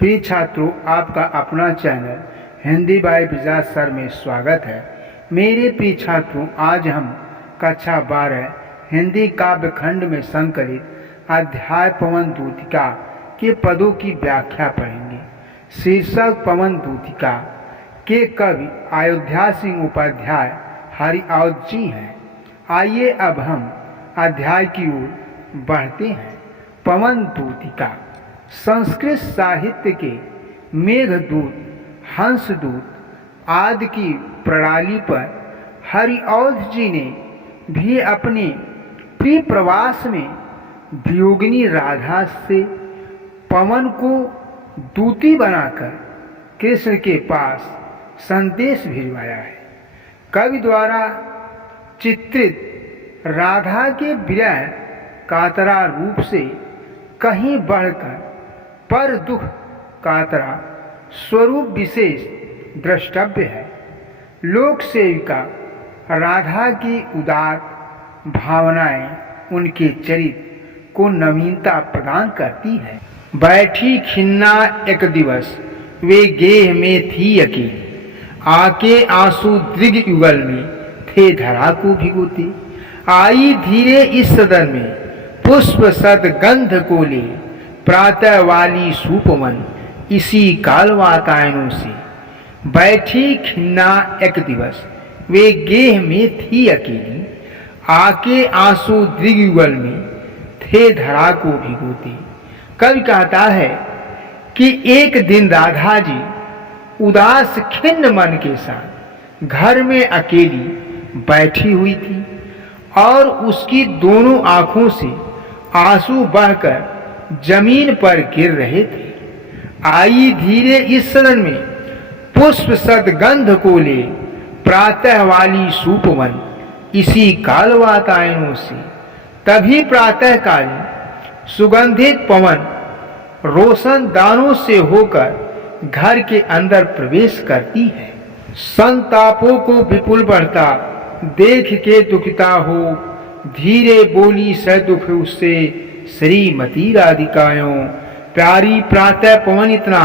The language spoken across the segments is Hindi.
प्रिय छात्रों, आपका अपना चैनल हिंदी बाय विजाज सर में स्वागत है। मेरे प्रिय छात्रों, आज हम कक्षा 12 हिंदी काव्य खंड में संकलित अध्याय पवन दूतिका के पदों की व्याख्या पढ़ेंगे। शीर्षक पवन दूतिका के कवि अयोध्या सिंह उपाध्याय हरिऔध जी हैं। आइए अब हम अध्याय की ओर बढ़ते हैं। पवन दूतिका संस्कृत साहित्य के मेघदूत, हंसदूत आदि की प्रणाली पर हरिऔध जी ने भी अपने प्रिय प्रवास में वियोगिनी राधा से पवन को दूती बनाकर कृष्ण के पास संदेश भिजवाया है। कवि द्वारा चित्रित राधा के विरह कातरा रूप से कहीं बढ़कर पर दुख कातरा स्वरूप विशेष द्रष्टव्य है। लोक सेविका राधा की उदार भावनाएं उनके चरित्र को नवीनता प्रदान करती है। बैठी खिन्ना एक दिवस वे गेह में थी अकेली, आके आंसू दृग युगल में थे धरा को भिगोते। आई धीरे इस सदन में पुष्प सद गंध को ले, प्रातः वाली सुपवन इसी काल वातायनों से। बैठी खिन्ना एक दिवस वे गेह में थी अकेली, आके आंसू दृगयुगल में थे धरा को भिगोते। कवि कहता है कि एक दिन राधा जी उदास खिन्न मन के साथ घर में अकेली बैठी हुई थी और उसकी दोनों आंखों से आंसू बहकर जमीन पर गिर रहे थे। आई धीरे इस सदन में पुष्प सदगंध को ले, प्रातः वाली सुपवन इसी काल वातायनों से। तभी प्रातःकालीन सुगंधित पवन रोशन दानों से होकर घर के अंदर प्रवेश करती है। संतापों को विपुल बढ़ता देख के दुखिता हो, धीरे बोली सदुख उससे श्रीमती राधिकायों। प्यारी प्रातः पवन इतना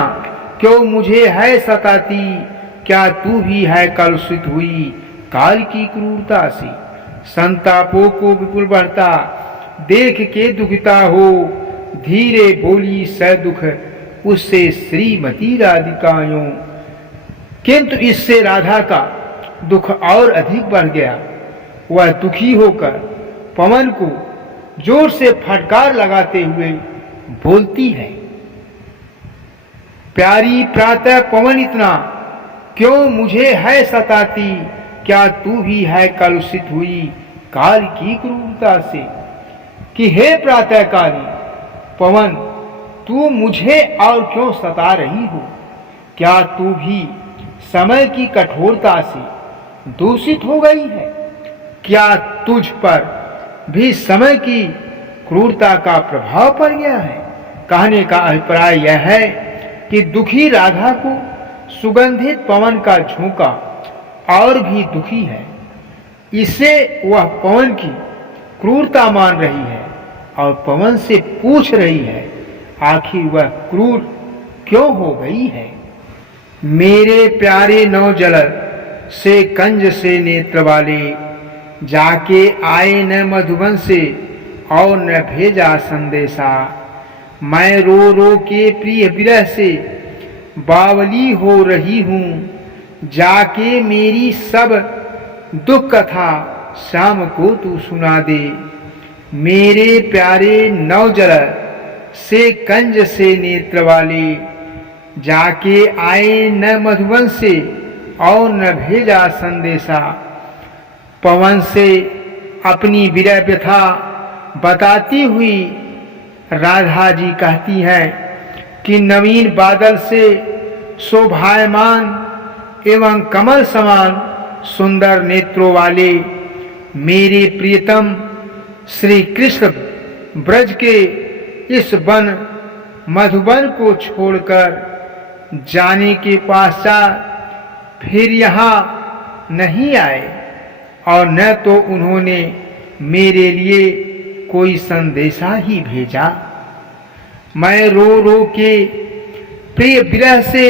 क्यों मुझे है सताती, क्या तू भी है कलुषित हुई काल की क्रूरता से। संतापों को विपुल बढ़ता देख के दुखिता हो, धीरे बोली सदुख उससे श्रीमती राधिकायों। किंतु इससे राधा का दुख और अधिक बढ़ गया। वह दुखी होकर पवन को जोर से फटकार लगाते हुए बोलती है, प्यारी प्रातः पवन इतना क्यों मुझे है सताती, क्या तू भी है कलुषित हुई काल की क्रूरता से। कि हे प्रातःकाली पवन, तू मुझे और क्यों सता रही हो, क्या तू भी समय की कठोरता से दूषित हो गई है। क्या तुझ पर भी समय की क्रूरता का प्रभाव पड़ गया है। कहने का अभिप्राय यह है कि दुखी राधा को सुगंधित पवन का झोंका और भी दुखी है। इसे वह पवन की क्रूरता मान रही है और पवन से पूछ रही है आखिर वह क्रूर क्यों हो गई है। मेरे प्यारे नवजलर से कंज से नेत्र वाले, जाके आए न मधुबन से और न भेजा संदेशा। मैं रो रो के प्रिय विरह से बावली हो रही हूँ, जाके मेरी सब दुख कथा शाम को तू सुना दे। मेरे प्यारे नवजलर से कंज से नेत्र वाले, जाके आए न मधुबन से और न भेजा संदेशा। पवन से अपनी विरह व्यथा बताती हुई राधा जी कहती हैं कि नवीन बादल से शोभायमान एवं कमल समान सुंदर नेत्रों वाले मेरे प्रियतम श्री कृष्ण ब्रज के इस वन मधुबन को छोड़कर जाने के पश्चात फिर यहाँ नहीं आए और न तो उन्होंने मेरे लिए कोई संदेशा ही भेजा। मैं रो रो के प्रिय विरह से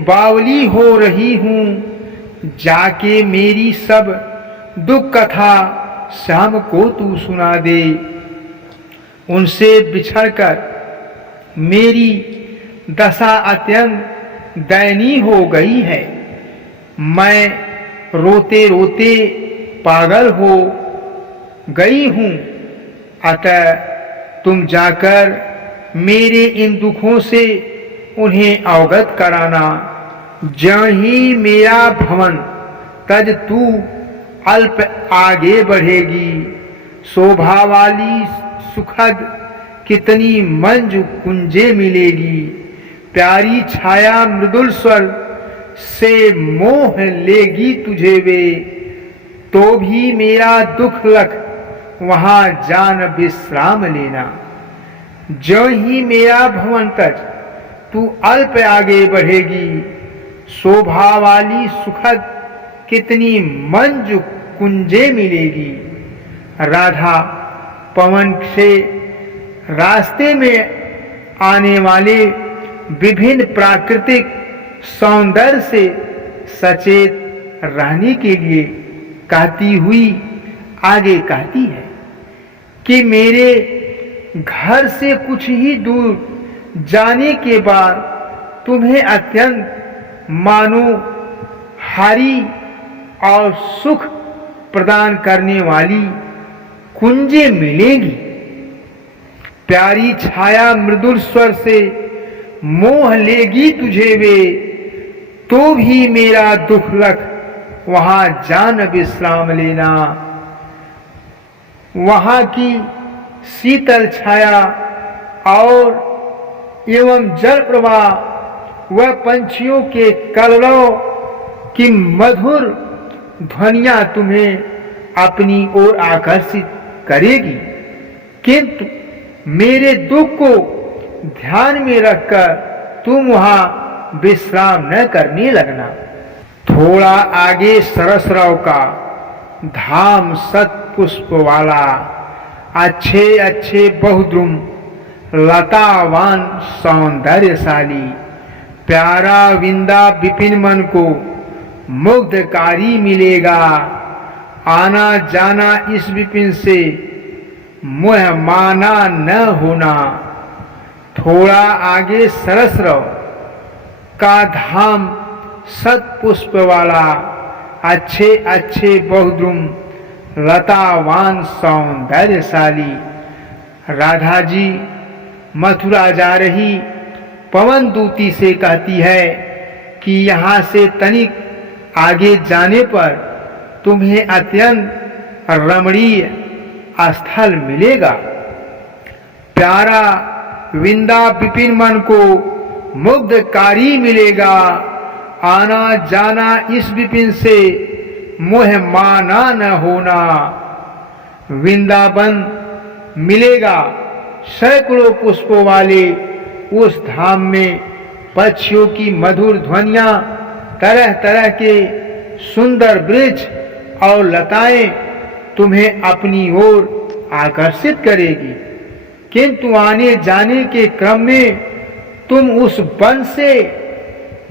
बावली हो रही हूँ, जाके मेरी सब दुख कथा श्याम को तू सुना दे। उनसे बिछड़कर मेरी दशा अत्यंत दयनीय हो गई है। मैं रोते रोते पागल हो गई हूँ। अतः तुम जाकर मेरे इन दुखों से उन्हें अवगत कराना। ज्यों ही मेरा भवन तज तू अल्प आगे बढ़ेगी, शोभा वाली सुखद कितनी मंजू कुंजे मिलेगी। प्यारी छाया मृदुल स्वर से मोह लेगी तुझे वे, तो भी मेरा दुख लख वहां जान विश्राम लेना। ज्यों ही मेरा भवन तज तू अल्प आगे बढ़ेगी, शोभा वाली सुखद कितनी मंजू कुंजे मिलेगी। राधा पवन से रास्ते में आने वाले विभिन्न प्राकृतिक सौंदर्य से सचेत रहने के लिए कहती हुई आगे कहती है कि मेरे घर से कुछ ही दूर जाने के बाद तुम्हें अत्यंत मानो हारी और सुख प्रदान करने वाली कुंजे मिलेगी। प्यारी छाया मृदुल स्वर से मोह लेगी तुझे वे, तो भी मेरा दुख लख वहां जान विश्राम लेना। वहां की शीतल छाया और एवं जल प्रवाह व पंछियों के कलरव की मधुर ध्वनियां तुम्हें अपनी ओर आकर्षित करेगी, किंतु मेरे दुख को ध्यान में रखकर तुम वहां विश्राम न करने लगना। थोड़ा आगे सरसराव का धाम सतपुष्प वाला अच्छे अच्छे बहुद्रुम लतावान सौंदर्यशाली प्यारा विंदा विपिन मन को मुग्धकारी मिलेगा। आना जाना इस विपिन से मोह माना न होना। थोड़ा आगे सरसरव का धाम सतपुष्प वाला अच्छे अच्छे बहुद्रुम लतावान सौंदर्यशाली। राधा जी मथुरा जा रही पवन दूती से कहती है कि यहाँ से तनिक आगे जाने पर तुम्हें अत्यंत रमणीय स्थल मिलेगा। प्यारा विंदा विपिन मन को मुग्धकारी मिलेगा। आना जाना इस विपिन से मोह माना न होना। वृंदावन मिलेगा सैकड़ों पुष्पों वाले उस धाम में पक्षियों की मधुर ध्वनियां, तरह तरह के सुंदर वृक्ष और लताएं तुम्हें अपनी ओर आकर्षित करेगी, किंतु आने जाने के क्रम में तुम उस वन से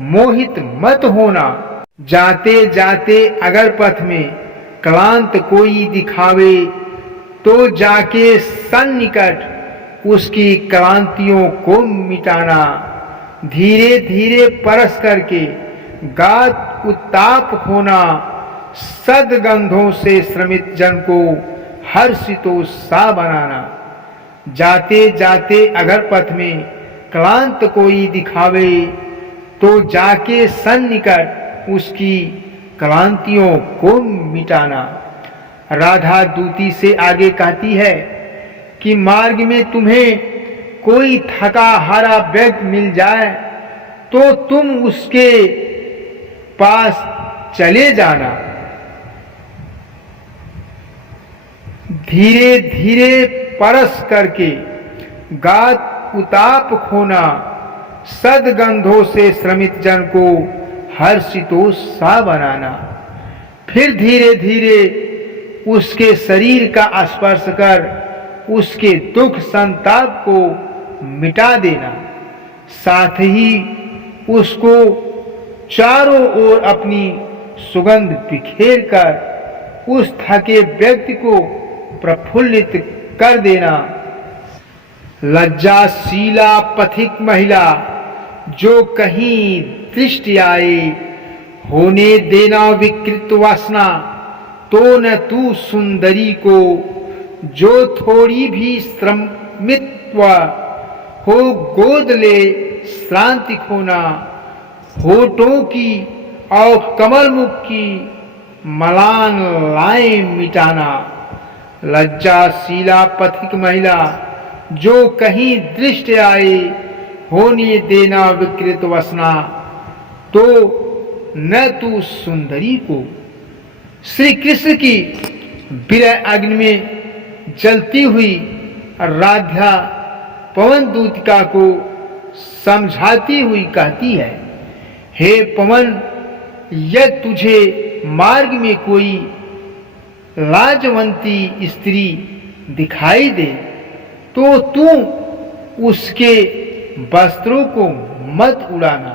मोहित मत होना। जाते जाते अगर पथ में क्लांत कोई दिखावे तो जाके सन्निकट उसकी क्लांतियों को मिटाना। धीरे धीरे परस करके गात उत्ताप खोना। सदगंधों से श्रमित जन को हर्षितोत्साह बनाना। जाते जाते अगर पथ में क्लांत कोई दिखावे तो जाके सन्निकट उसकी क्लांतियों को मिटाना। राधा दूती से आगे कहती है कि मार्ग में तुम्हें कोई थका हारा व्यक्ति मिल जाए तो तुम उसके पास चले जाना। धीरे धीरे परस करके गात उताप खोना। सदगंधों से श्रमित जन को हर्षितोत्साह बनाना। फिर धीरे धीरे उसके शरीर का स्पर्श कर उसके दुख संताप को मिटा देना। साथ ही उसको चारों ओर अपनी सुगंध बिखेर कर उस थके व्यक्ति को प्रफुल्लित कर देना। लज्जाशीला पथिक महिला जो कहीं दृष्टि आए, होने देना विकृत वासना, तो न तू सुंदरी को जो थोड़ी भी श्रमित्व हो गोद ले श्रांति खोना। होठों की और कमल मुख की मलान लाएं मिटाना। लज्जाशीला पथिक महिला जो कहीं दृष्टि आए, होने देना विकृत वासना, तो न तू सुंदरी को। श्री कृष्ण की विरह अग्नि में जलती हुई राधा पवन दूतिका को समझाती हुई कहती है, हे पवन, यदि तुझे मार्ग में कोई लाजवंती स्त्री दिखाई दे तो तू उसके वस्त्रों को मत उड़ाना।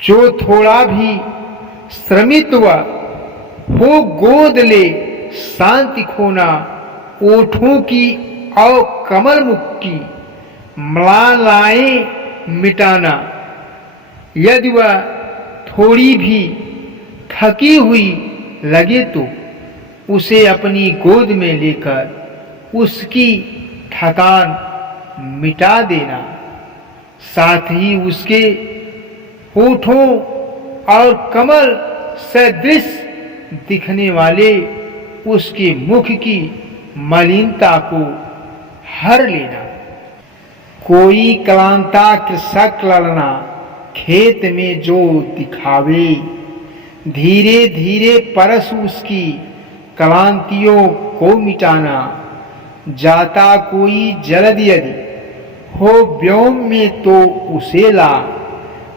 जो थोड़ा भी श्रमित्व हो गोद ले शांति खोना। ओठों की और कमल मुख की म्लालाएं मिटाना। यदि वह थोड़ी भी थकी हुई लगे तो उसे अपनी गोद में लेकर उसकी थकान मिटा देना। साथ ही उसके होठों और कमल सदृश दिखने वाले उसके मुख की मलिनता को हर लेना। कोई क्लांता कृषक ललना खेत में जो दिखावे, धीरे धीरे परस उसकी क्लांतियों को मिटाना। जाता कोई जलद यदि हो व्योम में तो उसे ला,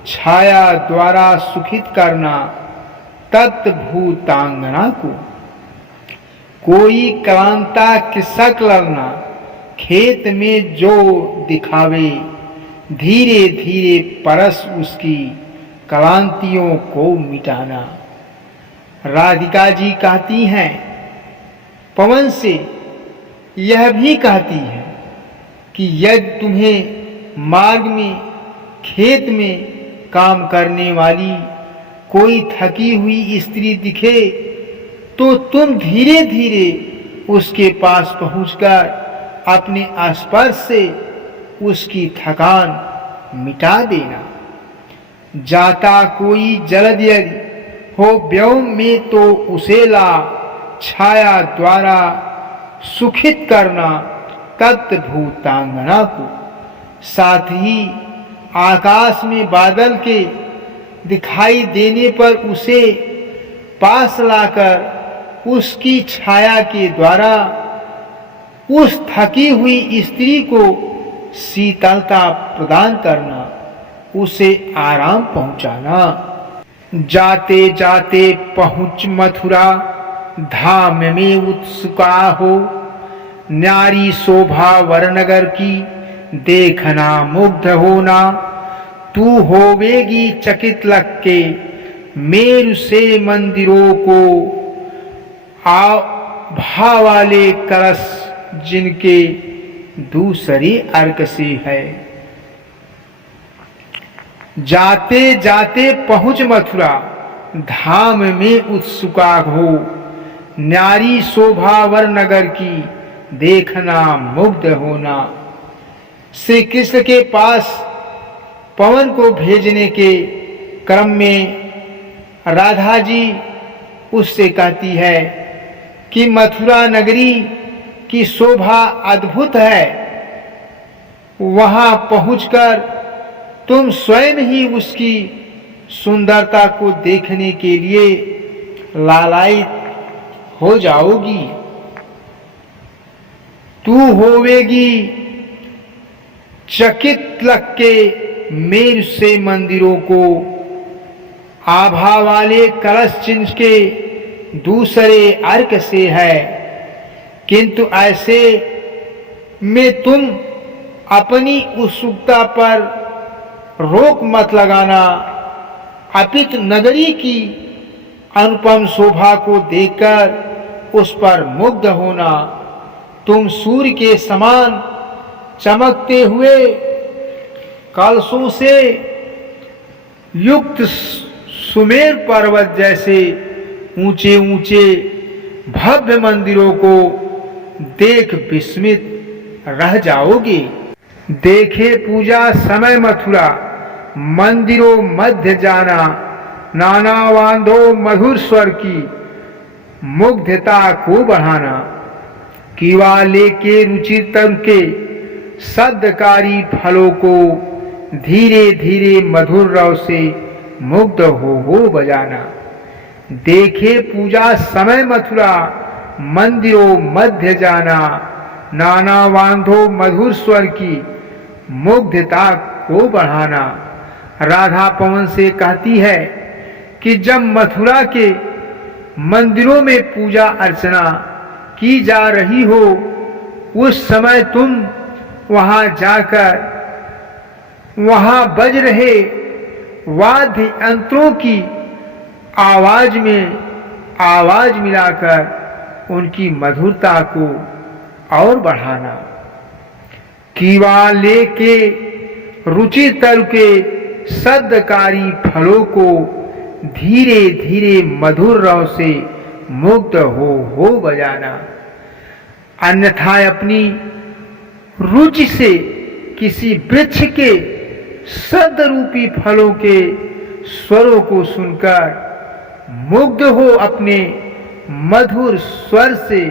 छाया द्वारा सुखित करना तत्भूतांगना को। कोई क्लांता कृषक ललना खेत में जो दिखावे, धीरे धीरे परस उसकी क्लांतियों को मिटाना। राधिका जी कहती हैं, पवन से यह भी कहती है कि यदि तुम्हें मार्ग में खेत में काम करने वाली कोई थकी हुई स्त्री दिखे तो तुम धीरे धीरे उसके पास पहुंचकर अपने स्पर्श से उसकी थकान मिटा देना। जाता कोई जलद यदि हो व्योम में तो उसे ला, छाया द्वारा सुखित करना तत्भूतांगना को। साथ ही आकाश में बादल के दिखाई देने पर उसे पास लाकर उसकी छाया के द्वारा उस थकी हुई स्त्री को शीतलता प्रदान करना, उसे आराम पहुंचाना। जाते जाते पहुंच मथुरा धाम में उत्सुका हो, न्यारी शोभा वरनगर की देखना मुग्ध होना। तू होवेगी चकित लग के मेरु से मंदिरों को, आभा वाले कलश जिनके दूसरी अर्क से है। जाते जाते पहुंच मथुरा धाम में उत्सुका हो, न्यारी शोभावर नगर की देखना मुग्ध होना। श्री कृष्ण के पास पवन को भेजने के क्रम में राधा जी उससे कहती है कि मथुरा नगरी की शोभा अद्भुत है, वहां पहुंचकर तुम स्वयं ही उसकी सुंदरता को देखने के लिए लालायित हो जाओगी। तू होवेगी चकित लग के मेरु से मंदिरों को, आभा वाले कलश चिन्ह के दूसरे अर्क से है। किंतु ऐसे में तुम अपनी उत्सुकता पर रोक मत लगाना, अपित नगरी की अनुपम शोभा को देखकर उस पर मुग्ध होना। तुम सूर्य के समान चमकते हुए कलशों से युक्त सुमेर पर्वत जैसे ऊंचे ऊंचे भव्य मंदिरों को देख विस्मित रह जाओगे। देखे पूजा समय मथुरा, मंदिरों मध्य जाना, नाना वांधो मधुर स्वर की मुग्धता को बढ़ाना। कीवा लेके रुचिर तर के सद्कारी फलों को धीरे धीरे मधुर रव से मुग्ध हो बजाना। देखे पूजा समय मथुरा, मंदिरों मध्य जाना, नाना वांधो मधुर स्वर की मुग्धता को बढ़ाना। राधा पवन से कहती है कि जब मथुरा के मंदिरों में पूजा अर्चना की जा रही हो, उस समय तुम वहां जाकर वहां बज रहे वाद्य यंत्रों की आवाज में आवाज मिलाकर उनकी मधुरता को और बढ़ाना। कीवा लेके रुचि तर के सद्कारी फलों को धीरे धीरे मधुर रव से मुग्ध हो बजाना। अन्यथा अपनी रुचि से किसी वृक्ष के सद्रूपी फलों के स्वरों को सुनकर मुग्ध हो अपने मधुर स्वर से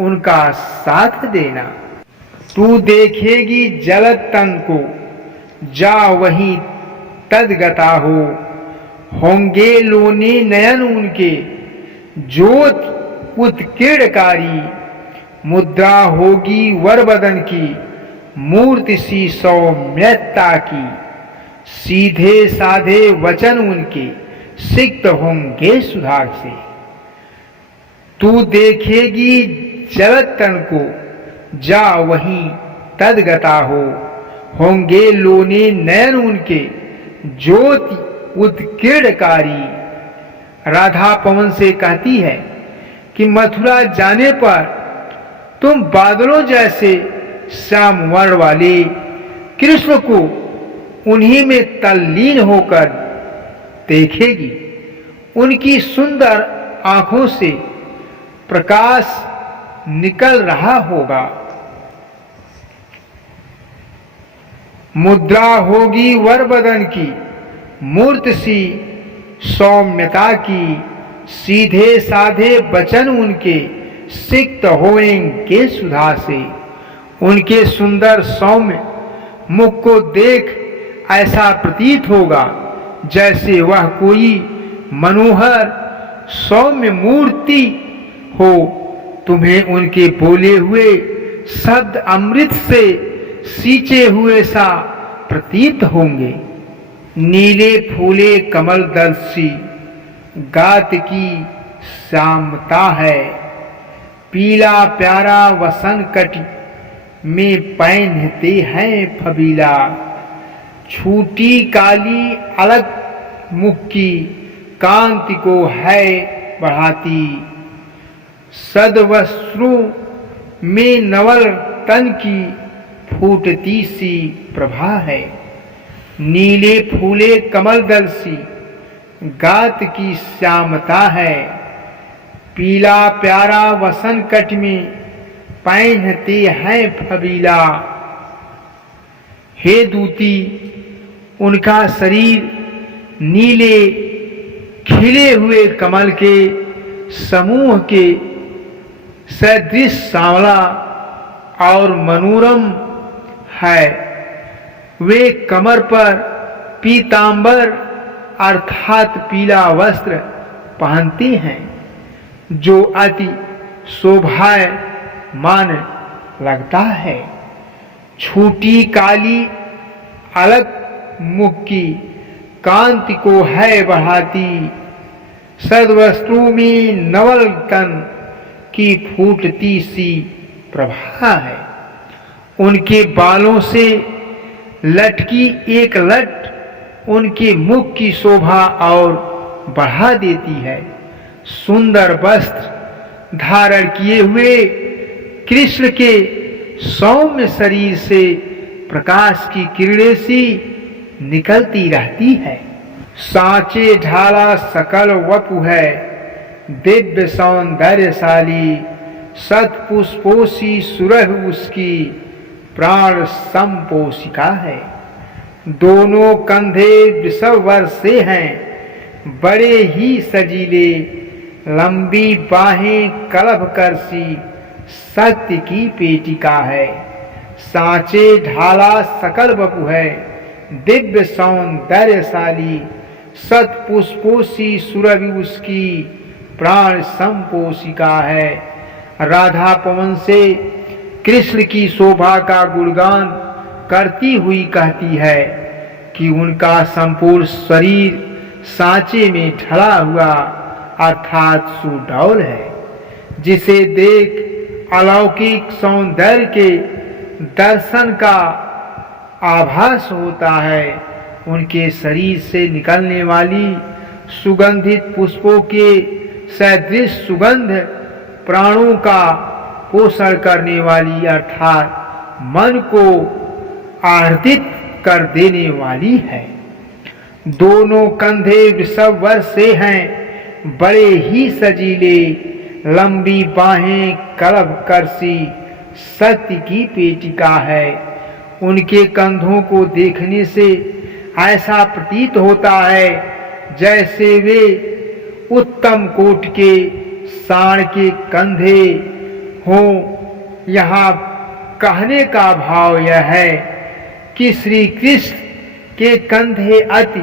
उनका साथ देना। तू देखेगी जलद तन को, जा वहीं तदगता हो, होंगे लोने नयन उनके ज्योत उत्कीर्णकारी। मुद्रा होगी वर बदन की, मूर्ति सी सौम्यता की। सीधे साधे वचन उनके सिक्त होंगे सुधा से। तू देखेगी जलद तन को, जा वहीं तदगता हो, होंगे लोने नयन उनके ज्योति उत्कीर्णकारी। राधा पवन से कहती है कि मथुरा जाने पर तुम बादलों जैसे श्याम वर्ण वाले कृष्ण को उन्हीं में तल्लीन होकर देखेगी। उनकी सुंदर आंखों से प्रकाश निकल रहा होगा। मुद्रा होगी वर बदन की, मूर्ति सी सौम्यता की। सीधे साधे वचन उनके सिक्त होएंगे सुधा से। उनके सुंदर सौम्य मुख को देख ऐसा प्रतीत होगा जैसे वह कोई मनोहर सौम्य मूर्ति हो। तुम्हें उनके बोले हुए शब्द अमृत से सींचे हुए सा प्रतीत होंगे। नीले फूले कमल दर्शी, गात की श्यामता है। पीला प्यारा वसन कटी में पहनते हैं फबीला। छूटी काली अलग मुख की कांति को है बढ़ाती। सदवस्त्रों में नवल तन की फूटती सी प्रभा है। नीले फूले कमल दलसी, गात की श्यामता है। पीला प्यारा वसन कट में पहनते हैं फबीला। हे दूती, उनका शरीर नीले खिले हुए कमल के समूह के सदृश सांवला और मनोरम है। वे कमर पर पीतांबर अर्थात पीला वस्त्र पहनती हैं, जो अति शोभायमान लगता है। छोटी काली अलग मुख की कांति को है बढ़ाती। सदवस्त्रों में नवल तन की फूटती सी प्रभा है। उनके बालों से लटकी एक लट उनके मुख की शोभा और बढ़ा देती है। सुंदर वस्त्र धारण किए हुए कृष्ण के सौम्य शरीर से प्रकाश की किरणें सी निकलती रहती है। सांचे ढाला सकल वपु है, दिव्य सौंदर्यशाली सतपुष्पोषी सुरह उसकी प्राण संपोषिका है। दोनों कंधे वृषभ से हैं, बड़े ही सजीले, लंबी बाहें कलभ करसी सत्य की पेटिका है। सांचे ढाला सकल वपु है, दिव्य सौंदर्यशाली सतपुष्पोषी सुरभि उसकी प्राण संपोषिका है। राधा पवन से कृष्ण की शोभा का गुणगान करती हुई कहती है कि उनका संपूर्ण शरीर सांचे में ढला हुआ अर्थात सुडौल है, जिसे देख अलौकिक सौंदर्य के दर्शन का आभास होता है। उनके शरीर से निकलने वाली सुगंधित पुष्पों के सदृश सुगंध प्राणों का पोषण करने वाली अर्थात मन को आह्लादित कर देने वाली है। दोनों कंधे वृषभ से हैं, बड़े ही सजीले, लंबी बाहें कलभ करसी सत्य की पेटिका है। उनके कंधों को देखने से ऐसा प्रतीत होता है जैसे वे उत्तम कोट के सांड के कंधे हों। यहाँ कहने का भाव यह है कि श्री कृष्ण के कंधे अति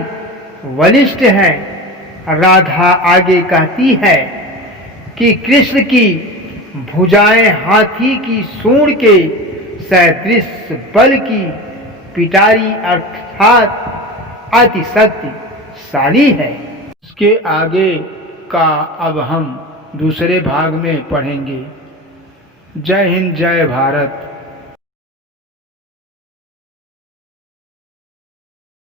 बलिष्ठ हैं। राधा आगे कहती है कि कृष्ण की भुजाएं हाथी की सूंड के सदृश बल की पिटारी अर्थात अति शक्तिशाली है। इसके आगे का अब हम दूसरे भाग में पढ़ेंगे। जय हिंद, जय भारत।